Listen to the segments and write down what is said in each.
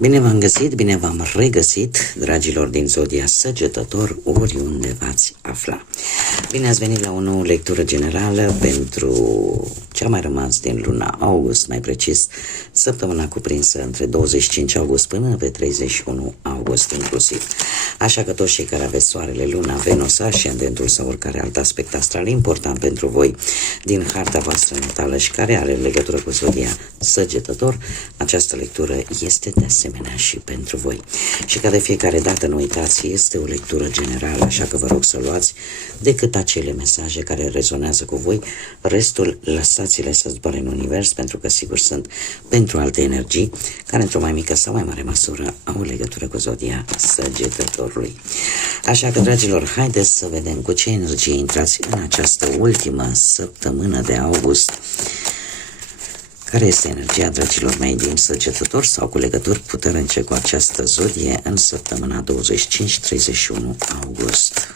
Bine v-am găsit, bine v-am regăsit, dragilor din Zodia Săgetător, oriunde v-ați afla. Bine ați venit la o nouă lectură generală pentru ce a mai rămas din luna august, mai precis, săptămâna cuprinsă între 25 august până pe 31 august inclusiv. Așa că toți cei care aveți soarele, luna, Venus, ascendentul sau oricare alt aspect astral important pentru voi din harta voastră natală și care are legătură cu Zodia Săgetător, această lectură este de asemenea și pentru voi. Și ca de fiecare dată, nu uitați, este o lectură generală, așa că vă rog să luați decât acele mesaje care rezonează cu voi, restul lăsați-le să zboare în univers, pentru că sigur sunt pentru alte energii, care într-o mai mică sau mai mare măsură au legătură cu Zodia Săgetătorului. Așa că, dragilor, haideți să vedem cu ce energie intrați în această ultimă săptămână de august. Care este energia, dragilor mei, din Săgetător sau cu legături puternice cu această zodie în săptămâna 25-31 august?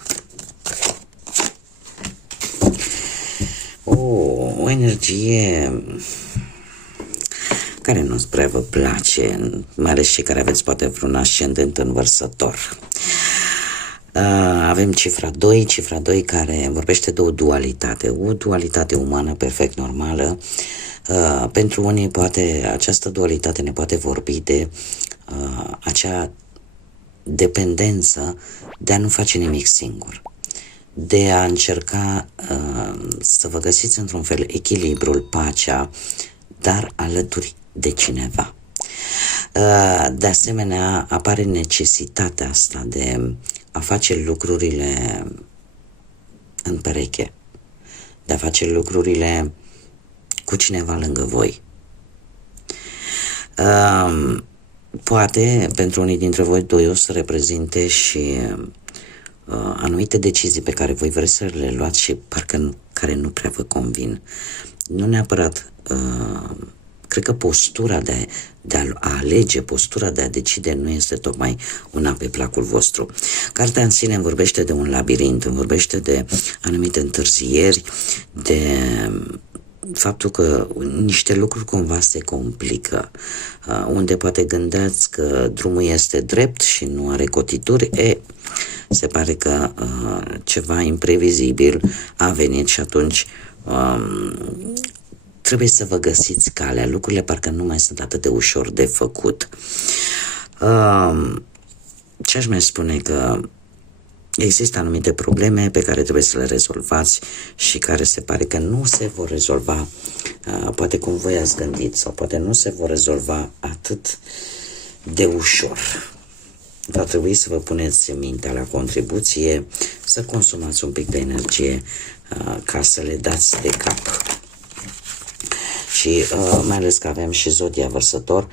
O energie care nu prea vă place, mai ales cei care aveți poate vreun ascendent în Vărsător. Avem cifra 2 care vorbește de o dualitate umană perfect normală. Pentru unii poate această dualitate ne poate vorbi de acea dependență de a nu face nimic singur, de a încerca să vă găsiți într-un fel echilibrul, pacea, dar alături de cineva. De asemenea, apare necesitatea asta de a face lucrurile în pereche, de a face lucrurile cu cineva lângă voi. Poate pentru unii dintre voi doi o să reprezinte și anumite decizii pe care voi vreți să le luați și parcă care nu prea vă convin. Nu neapărat, cred că postura de a alege, postura de a decide nu este tocmai una pe placul vostru. Cartea în sine îmi vorbește de un labirint, îmi vorbește de anumite întârzieri, de faptul că niște lucruri cumva se complică, unde poate gândeați că drumul este drept și nu are cotituri, se pare că ceva imprevizibil a venit și atunci trebuie să vă găsiți calea. Lucrurile parcă nu mai sunt atât de ușor de făcut. Ce aș mai spune că există anumite probleme pe care trebuie să le rezolvați și care se pare că nu se vor rezolva poate cum voi ați gândit sau poate nu se vor rezolva atât de ușor. Va trebui să vă puneți mintea la contribuție, să consumați un pic de energie ca să le dați de cap. Și mai ales că avem și Zodia Vărsător,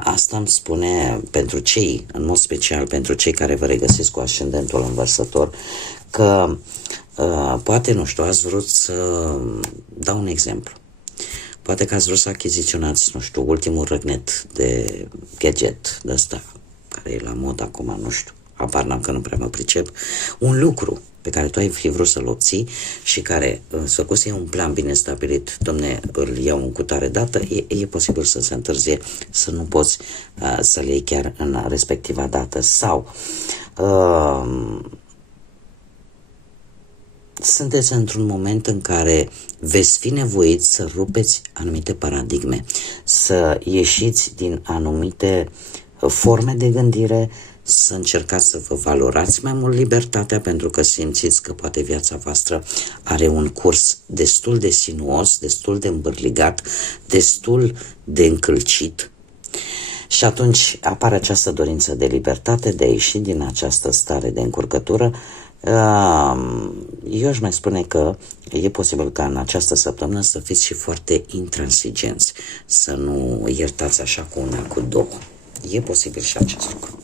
asta îmi spune pentru cei, în mod special pentru cei care vă regăsiți cu ascendentul în Vărsător, că poate, nu știu, ați vrut să dau un exemplu. Poate că ați vrut să achiziționați, nu știu, ultimul răgnet de gadget de ăsta, care e la mod acum, nu știu, apar n-am că nu prea mă pricep, un lucru pe care tu ai fi vrut să-l obții și care să făcuse un plan bine stabilit, domne, îl iau în cutare dată, e posibil să se întârzie, să nu poți să-l iei chiar în respectiva dată. Sau sunteți într-un moment în care veți fi nevoiți să rupeți anumite paradigme, să ieșiți din anumite forme de gândire, să încercați să vă valorați mai mult libertatea, pentru că simțiți că poate viața voastră are un curs destul de sinuos, destul de îmbârligat, destul de încălcit. Și atunci apare această dorință de libertate, de a ieși din această stare de încurcătură. Eu aș mai spune că e posibil ca în această săptămână să fiți și foarte intransigenți, să nu iertați așa cu una, cu două. E posibil și acest lucru.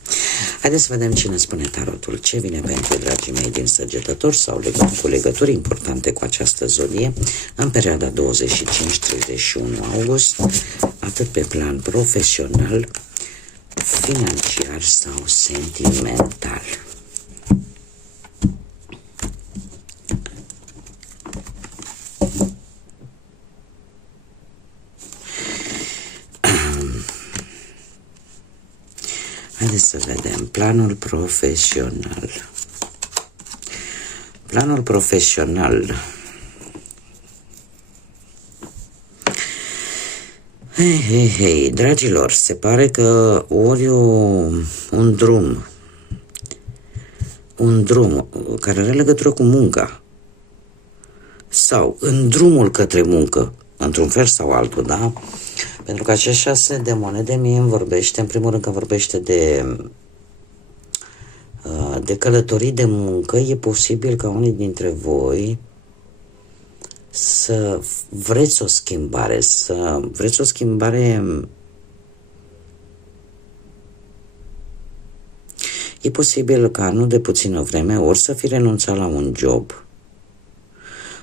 Haideți să vedem ce ne spune tarotul. Ce vine pentru dragii mei din Săgetător sau cu legături importante cu această zodie în perioada 25-31 august, atât pe plan profesional, financiar sau sentimental. Haideți să vedem. Planul profesional. Planul profesional. Hei, dragilor, se pare că ori un drum care are legătură cu munca sau în drumul către muncă, într-un fel sau altul, da? Pentru că acest 6 de monede mie îmi vorbește, în primul rând că vorbește de călătorii de muncă. E posibil ca unii dintre voi să vreți o schimbare, e posibil ca nu de puțină vreme ori să fi renunțat la un job,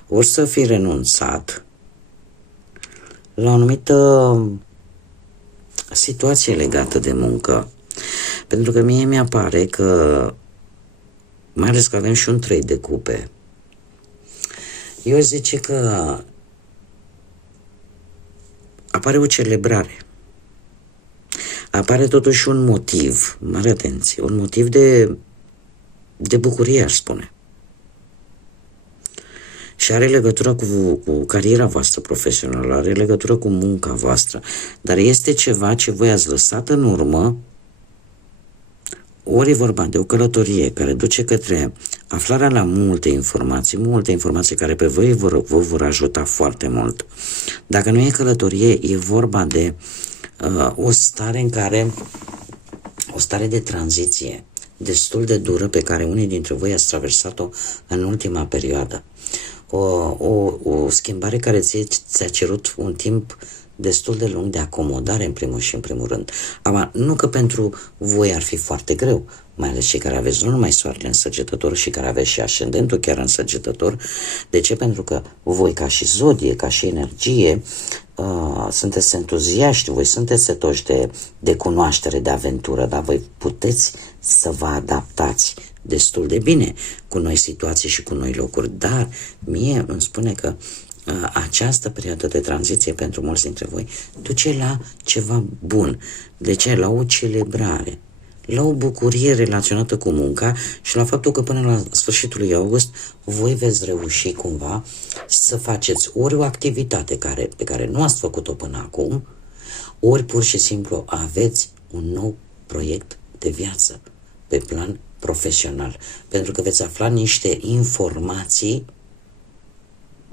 ori să fi renunțat la o anumită situație legată de muncă. Pentru că mie mi-apare că, mai ales că avem și un 3 de cupe, eu zice că apare o celebrare. Apare totuși un motiv, mare atenție, un motiv de bucurie, aș spune. Și are legătură cu cariera voastră profesională, are legătură cu munca voastră, dar este ceva ce voi ați lăsat în urmă, ori e vorba de o călătorie care duce către aflarea la multe informații care pe voi vă vor ajuta foarte mult. Dacă nu e călătorie, e vorba de o stare de tranziție destul de dură pe care unii dintre voi ați traversat-o în ultima perioadă. O schimbare care ți-a cerut un timp destul de lung de acomodare în primul rând. Ama, nu că pentru voi ar fi foarte greu, mai ales cei care aveți nu numai soarele în Săgetător și care aveți și ascendentul chiar în Săgetător. De ce? Pentru că voi ca și zodie, ca și energie, sunteți entuziaști, voi sunteți setoși de cunoaștere, de aventură, dar voi puteți să vă adaptați destul de bine cu noi situații și cu noi locuri, dar mie îmi spune că această perioadă de tranziție pentru mulți dintre voi duce la ceva bun. De ce? La o celebrare, la o bucurie relaționată cu munca și la faptul că până la sfârșitul lui august voi veți reuși cumva să faceți ori o activitate pe care nu ați făcut-o până acum, ori pur și simplu aveți un nou proiect de viață pe plan profesional, pentru că veți afla niște informații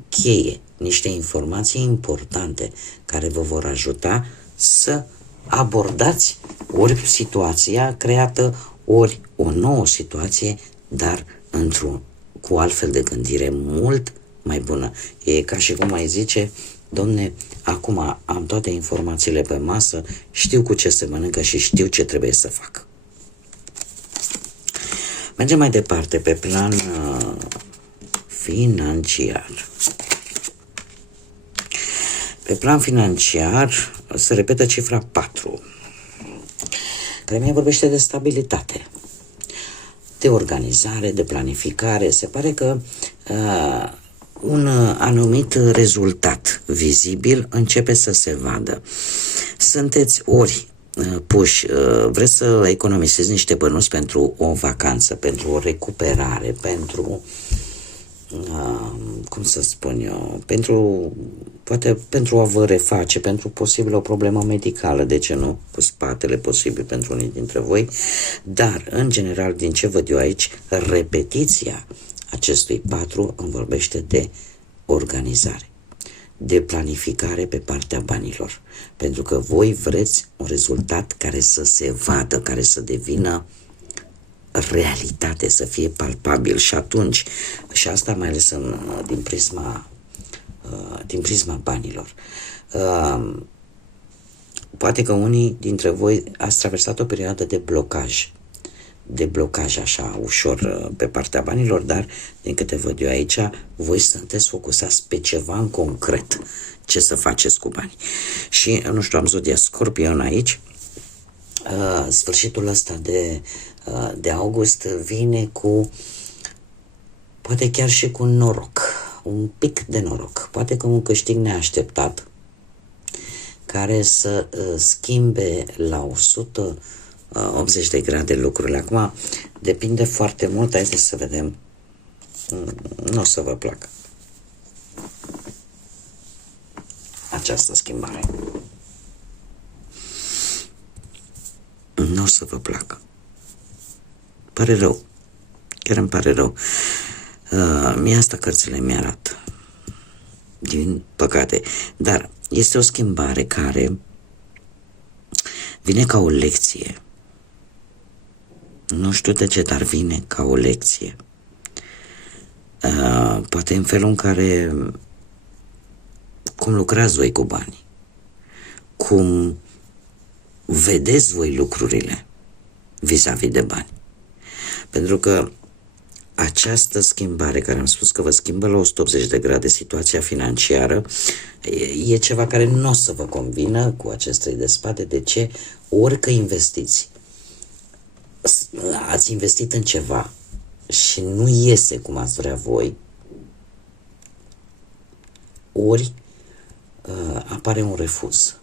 cheie, niște informații importante care vă vor ajuta să abordați ori situația creată, ori o nouă situație, dar cu altfel de gândire mult mai bună. E ca și cum ai zice, domne, acum am toate informațiile pe masă, știu cu ce se mănâncă și știu ce trebuie să fac. Mergem mai departe pe plan financiar. Pe plan financiar se repetă cifra 4, care mi vorbește de stabilitate, de organizare, de planificare. Se pare că un anumit rezultat vizibil începe să se vadă. Sunteți ori puși, vreți să economisiți niște bănuți pentru o vacanță, pentru o recuperare, pentru cum să spun eu, poate pentru a vă reface, pentru posibil o problemă medicală, de ce nu, cu spatele posibil pentru unii dintre voi, dar în general din ce văd eu aici, repetiția acestui 4 îmi vorbește de organizare, de planificare pe partea banilor, pentru că voi vreți un rezultat care să se vadă, care să devină realitate, să fie palpabil și atunci, și asta mai ales din prisma banilor. Poate că unii dintre voi ați traversat o perioadă de blocaj așa ușor pe partea banilor, dar din câte văd eu aici, voi sunteți focusați pe ceva în concret, ce să faceți cu bani. Și, nu știu, am zodia Scorpion aici, sfârșitul ăsta de august vine cu, poate chiar și cu noroc, un pic de noroc, poate că un câștig neașteptat, care să schimbe la 80 de grade lucrurile. Acum depinde foarte mult, hai să vedem. Nu o să vă placă această schimbare. Nu o să vă placă. Pare rău. Chiar îmi pare rău. Mie asta cărțile mi-arată. Din păcate. Dar este o schimbare care vine ca o lecție. Nu știu de ce, dar vine ca o lecție. Poate în felul în care cum lucrați voi cu banii, cum vedeți voi lucrurile vis-a-vis de bani. Pentru că această schimbare, care am spus că vă schimbă la 180 de grade situația financiară, e ceva care nu o să vă convină cu acest 3 de spade. De ce? Orică investiți, ați investit în ceva și nu iese cum ați vrea voi, ori apare un refuz.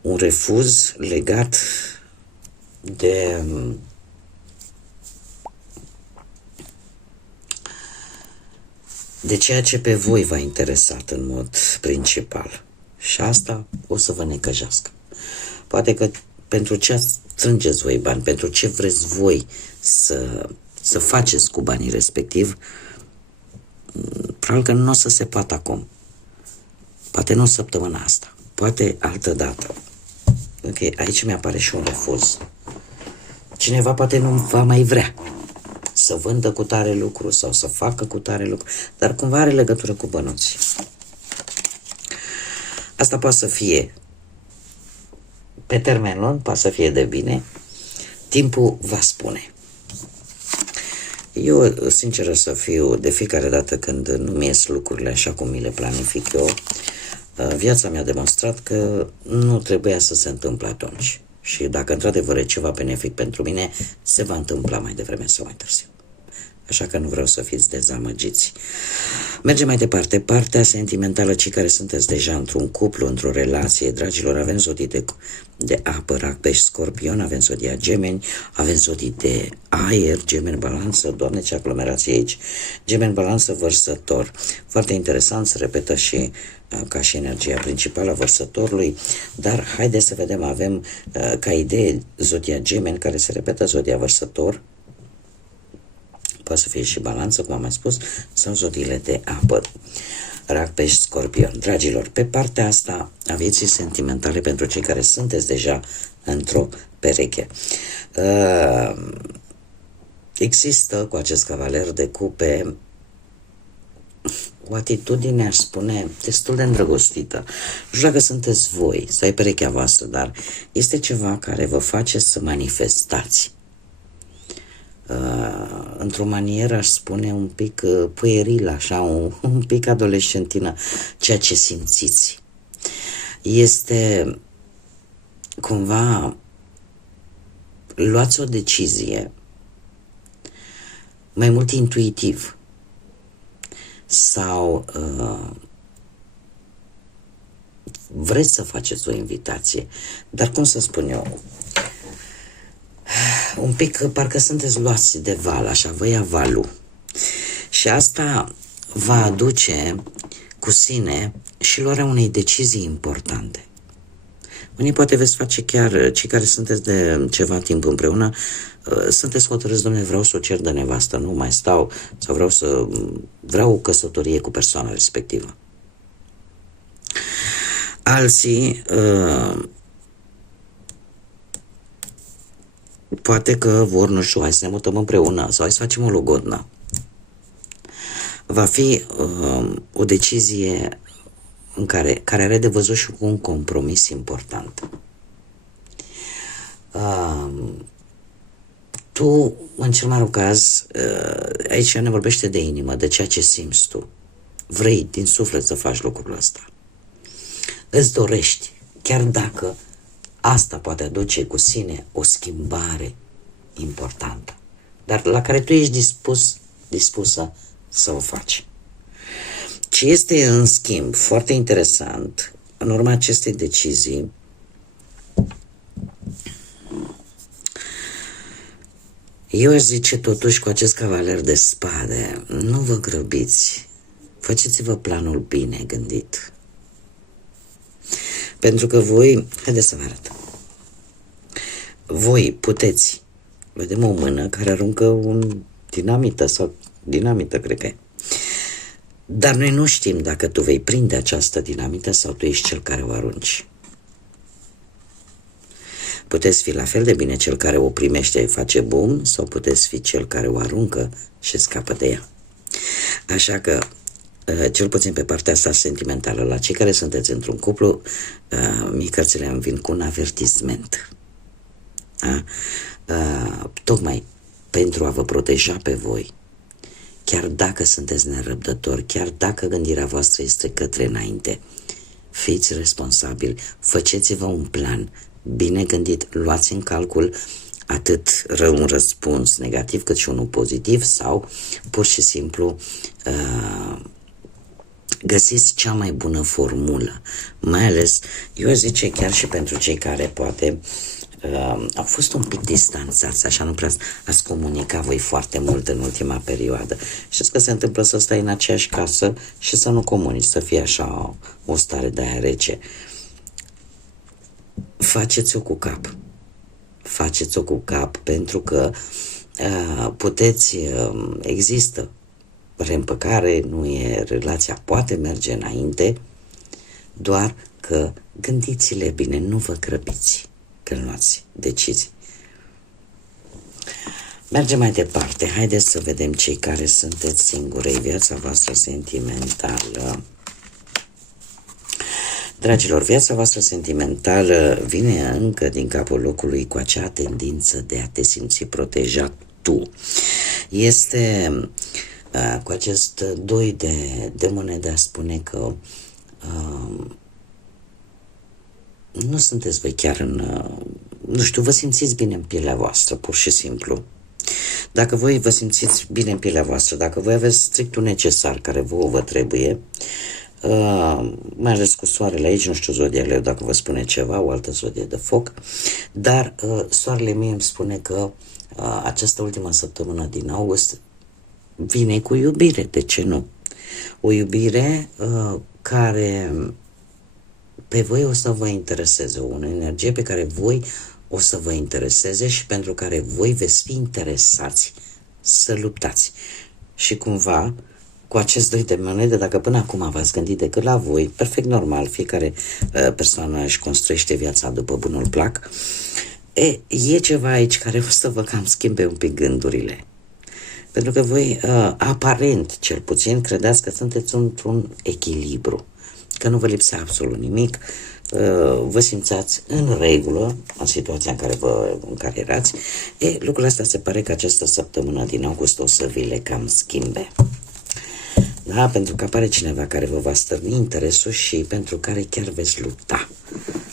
Un refuz legat de ceea ce pe voi v-a interesat în mod principal. Și asta o să vă necăjească. Poate că pentru ce strângeți voi bani, pentru ce vreți voi să faceți cu banii respectiv, probabil că nu o să se poată acum. Poate nu săptămâna asta, poate altă dată. Ok, aici mi-apare și un refuz. Cineva poate nu va mai vrea să vândă cu tare lucru sau să facă cu tare lucru, dar cumva are legătură cu bănuții. Asta poate să fie pe termen lung, poate să fie de bine. Timpul va spune. Eu, sincer să fiu, de fiecare dată când nu-mi ies lucrurile așa cum mi le planific eu, viața mi-a demonstrat că nu trebuia să se întâmple atunci. Și dacă într-adevăr e ceva benefic pentru mine, se va întâmpla mai devreme sau mai târziu. Așa că nu vreau să fiți dezamăgiți. Mergem mai departe. Partea sentimentală, cei care sunteți deja într-un cuplu, într-o relație, dragilor, avem zodii de apă, Rac, Pești, Scorpion, avem zodia Gemeni, avem zodii de aer, Gemeni, Balanță, Doamne, ce aglomerație aici, Gemeni, Balanță, Vărsător. Foarte interesant, se repetă și ca și energia principală a Vărsătorului, dar haideți să vedem, avem ca idee zodia Gemeni, care se repetă zodia Vărsător, poate să fie și Balanță, cum am mai spus, sau zodiile de apă, Rac, Pești, Scorpion. Dragilor, pe partea asta a vieții sentimentale, pentru cei care sunteți deja într-o pereche, există cu acest cavaler de cupe o atitudine, aș spune, destul de îndrăgostită. Nu știu dacă sunteți voi, să ai perechea voastră, dar este ceva care vă face să manifestați într-o manieră, aș spune, un pic pueril, așa, un pic adolescentină, ceea ce simțiți. Este cumva, luați o decizie mai mult intuitiv sau vreți să faceți o invitație, dar cum să spun eu, un pic parcă sunteți luați de val, așa, vă ia valul. Și asta va aduce cu sine și luarea unei decizii importante. Unii poate veți face chiar, cei care sunteți de ceva timp împreună, sunteți hotărâți, dom'le, vreau să o cer de nevastă, nu mai stau, sau vreau o căsătorie cu persoana respectivă. Alții poate că vor, nu știu, hai să ne mutăm împreună sau hai să facem o logodnă. Va fi o decizie care are de văzut și cu un compromis important. Tu, în cel mai rău caz, aici ne vorbește de inimă, de ceea ce simți tu. Vrei din suflet să faci lucrul ăsta. Îți dorești, chiar dacă asta poate aduce cu sine o schimbare importantă, dar la care tu ești dispusă să o faci. Ce este, în schimb, foarte interesant, în urma acestei decizii, Eu aș zice totuși cu acest cavaler de spade, nu vă grăbiți, faceți-vă planul bine gândit. Pentru că voi, haideți să vă arăt, voi puteți, vedem o mână care aruncă un dinamită sau dinamită, cred că e. Dar noi nu știm dacă tu vei prinde această dinamită sau tu ești cel care o arunci. Puteți fi la fel de bine cel care o primește, face bum, sau puteți fi cel care o aruncă și scapă de ea. Așa că, cel puțin pe partea asta sentimentală, la cei care sunteți într-un cuplu, mie cărțile îmi vin cu un avertisment. Tocmai pentru a vă proteja pe voi, chiar dacă sunteți nerăbdători, chiar dacă gândirea voastră este către înainte, fiți responsabili, faceți-vă un plan bine gândit, luați în calcul atât un răspuns negativ cât și unul pozitiv sau pur și simplu găsiți cea mai bună formulă. Mai ales, eu zice chiar și pentru cei care poate au fost un pic distanțați, așa nu prea ați comunica voi foarte mult în ultima perioadă. Știți că se întâmplă să stai în aceeași casă și să nu comunici, să fie așa o stare de aia rece. Faceți-o cu cap. Faceți-o cu cap pentru că puteți, există reîmpăcare, nu e, relația poate merge înainte, doar că gândiți-le bine, nu vă grăbiți când luați decizii. Mergem mai departe, haideți să vedem cei care sunteți singurei, viața voastră sentimentală. Dragilor, viața voastră sentimentală vine încă din capul locului cu acea tendință de a te simți protejat tu. Este cu acest doi de monede a spune că nu sunteți voi chiar în, nu știu, vă simțiți bine în pielea voastră, pur și simplu. Dacă voi vă simțiți bine în pielea voastră, dacă voi aveți strictul necesar care vă trebuie, mai ales cu soarele aici, nu știu zodia leu dacă vă spune ceva, o altă zodie de foc, dar soarele mie îmi spune că această ultimă săptămână din august vine cu iubire, de ce nu? O iubire care pe voi o să vă intereseze, o energie pe care voi o să vă intereseze și pentru care voi veți fi interesați să luptați. Și cumva, cu acest doi de monede, dacă până acum v-ați gândit decât la voi, perfect normal, fiecare persoană își construiește viața după bunul plac, e ceva aici care o să vă cam schimbe un pic gândurile. Pentru că voi, aparent, cel puțin, credeți că sunteți într-un echilibru, că nu vă lipsea absolut nimic, vă simțați în regulă în situația în care erați. Lucrul ăsta se pare că această săptămână din august o să vi le cam schimbe. Da, pentru că apare cineva care vă va stârni interesul și pentru care chiar veți lupta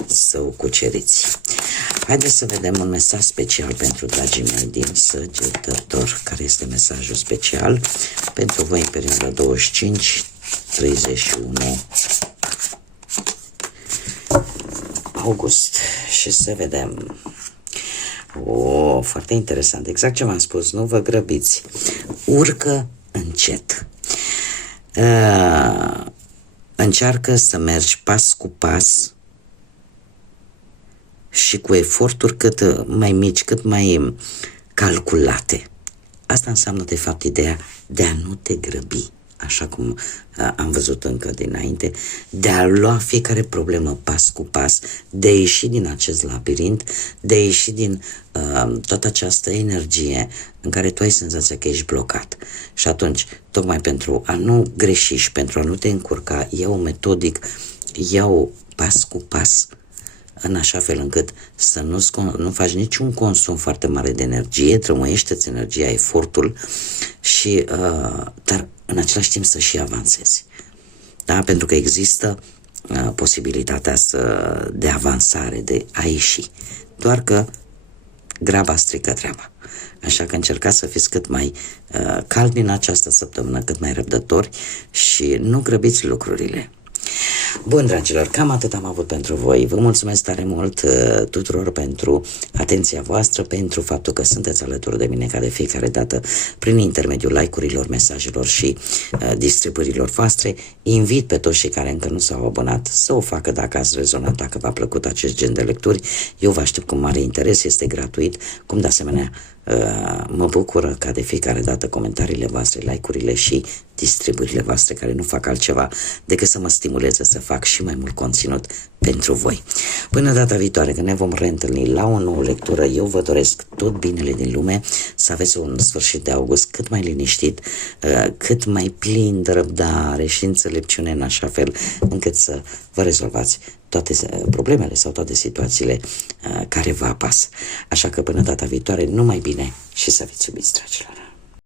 să o cuceriți. Haideți să vedem un mesaj special pentru dragii mei din Săgetător. Care este mesajul special pentru voi în perioada 25-31 august? Și să vedem. Foarte interesant. Exact ce v-am spus, nu vă grăbiți. Urcă încet. Încearcă să mergi pas cu pas și cu eforturi cât mai mici, cât mai calculate. Asta înseamnă de fapt ideea de a nu te grăbi, așa cum am văzut încă dinainte, de a lua fiecare problemă pas cu pas, de a ieși din acest labirint, de a ieși din toată această energie în care tu ai senzația că ești blocat. Și atunci, tocmai pentru a nu greși și pentru a nu te încurca, iau metodic, iau pas cu pas, în așa fel încât să nu faci niciun consum foarte mare de energie, trămăiește-ți energia, efortul și dar în același timp să și avansezi. Da? Pentru că există posibilitatea de avansare, de a ieși. Doar că graba strică treaba. Așa că încercați să fiți cât mai calmi în această săptămână, cât mai răbdători și nu grăbiți lucrurile. Bun, dragilor, cam atât am avut pentru voi. Vă mulțumesc tare mult tuturor pentru atenția voastră, pentru faptul că sunteți alături de mine ca de fiecare dată prin intermediul like-urilor, mesajelor și distribuirilor voastre. Invit pe toți cei care încă nu s-au abonat să o facă dacă ați rezonat, dacă v-a plăcut acest gen de lecturi. Eu vă aștept cu mare interes, este gratuit, cum de asemenea mă bucură ca de fiecare dată comentariile voastre, like-urile și distribuirile voastre care nu fac altceva decât să mă stimuleze să fac și mai mult conținut pentru voi. Până data viitoare, când ne vom reîntâlni la o nouă lectură, eu vă doresc tot binele din lume, să aveți un sfârșit de august cât mai liniștit, cât mai plin de răbdare și înțelepciune, în așa fel încât să vă rezolvați toate problemele sau toate situațiile care vă apasă. Așa că până data viitoare, numai bine și să fiți iubiți, dragilor!